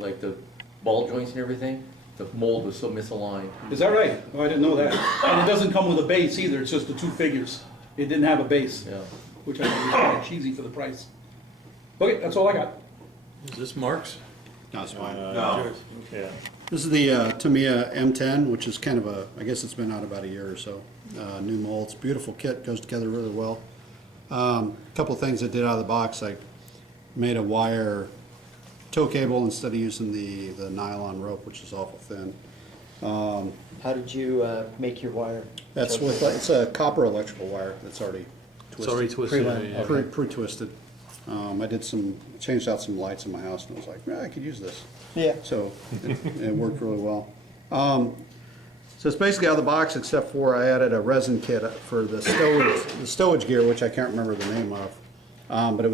Like the ball joints and everything, the mold was so misaligned. Is that right? Oh, I didn't know that. And it doesn't come with a base either, it's just the two figures. It didn't have a base, Yeah. which I think is kind of cheesy for the price. Okay, that's all I got. Is this Mark's? No, it's fine. No. Yeah. This is the Tamiya M-10, which is kind of a, I guess it's been out about a year or so. New molds, beautiful kit, goes together really well. A couple of things I did out of the box, I made a wire tow cable instead of using the nylon rope, which is awful thin. How did you make your wire? That's with, it's a copper electrical wire that's already twisted. It's already twisted. Pre-line. Yeah. Pre-twisted. I did changed out some lights in my house and I was like, yeah, I could use this. Yeah. So it worked really well. So it's basically out of the box except for I added a resin kit for the stowage gear, which I can't remember the name of. But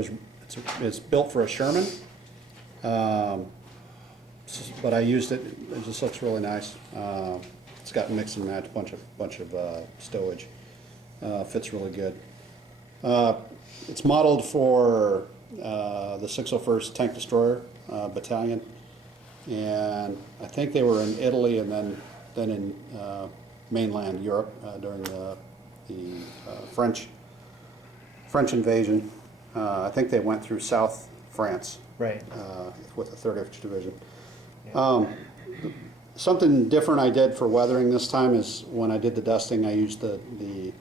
it's built for a Sherman. But I used it. It just looks really nice. It's got mix and match, bunch of stowage. Fits really good. It's modeled for the 601st Tank Destroyer Battalion, and I think they were in Italy and then in mainland Europe during the French invasion. I think they went through South France. Right. With the 3rd Infantry Division. Something different I did for weathering this time is when I did the dusting, I used the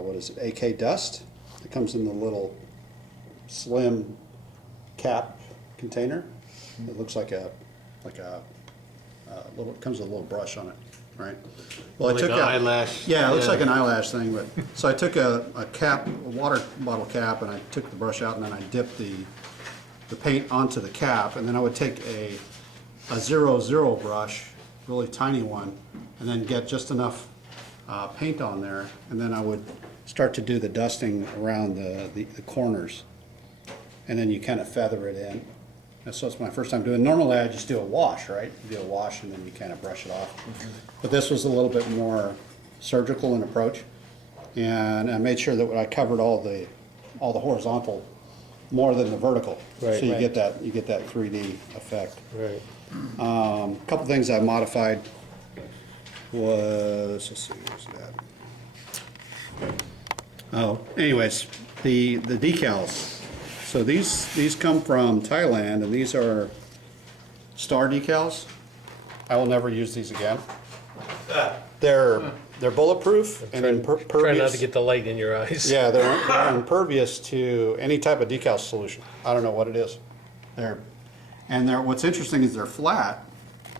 what is it, AK Dust. It comes in the little slim cap container. It looks like a little. It comes with a little brush on it, right? Well, Like I took an out, eyelash. yeah, it looks Yeah. like an eyelash thing, but so I took a water bottle cap, and I took the brush out, and then I dipped the paint onto the cap, and then I would take a 00 brush, really tiny one, and then get just enough paint on there, and then I would start to do the dusting around the corners, and then you kind of feather it in. And so it's my first time doing. Normally I just do a wash, right? You do a wash and then you kind of brush it off. But this was a little bit more surgical in approach, and I made sure that I covered all the horizontal more than the vertical, Right. so you get that 3D effect. Right. A couple things I modified was, let's see, where's that? Oh, anyways, the decals. So these come from Thailand, and these are star decals. I will never use these again. They're bulletproof and impervious. Try not to get the light in your eyes. Yeah, they're impervious to any type of decal solution. I don't know what it is. What's interesting is they're flat,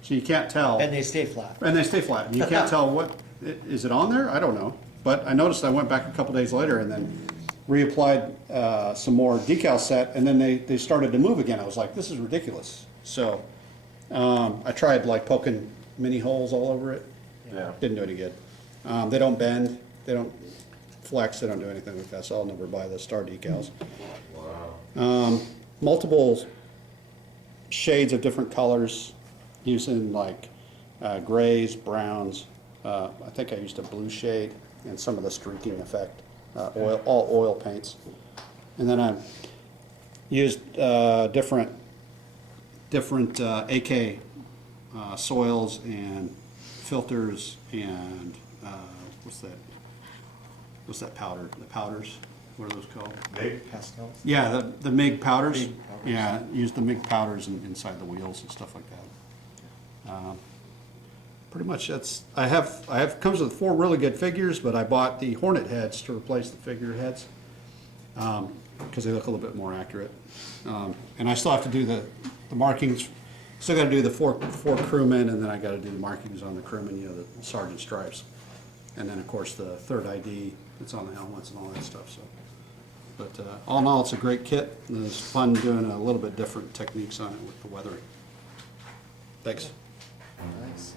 so you can't tell. And they stay flat. And they stay flat. You can't tell is it on there? I don't know. But I noticed I went back a couple days later and then reapplied some more decal set, and then they started to move again. I was like, this is ridiculous. So I tried like poking mini holes all over it. Yeah. Didn't do any good. They don't bend, they don't flex, they don't do anything like that, so I'll never buy the star decals. Wow. Multiple shades of different colors, using like grays, browns. I think I used a blue shade and some of the streaking effect, all oil paints. And then I used different AK soils and filters and what's that powder? The powders, what are those called? Pastels. Yeah, the MIG powders. MIG powders. Yeah, use the MIG powders inside the wheels and stuff like that. Pretty much that's, comes with 4 really good figures, but I bought the Hornet heads to replace the figure heads, because they look a little bit more accurate. And I still have to do the markings. Still got to do the four crewmen, and then I got to do the markings on the crewmen, the sergeant stripes. And then, of course, the third ID that's on the helmets and all that stuff, so. But all in all, it's a great kit, and it's fun doing a little bit different techniques on it with the weathering. Thanks. Nice.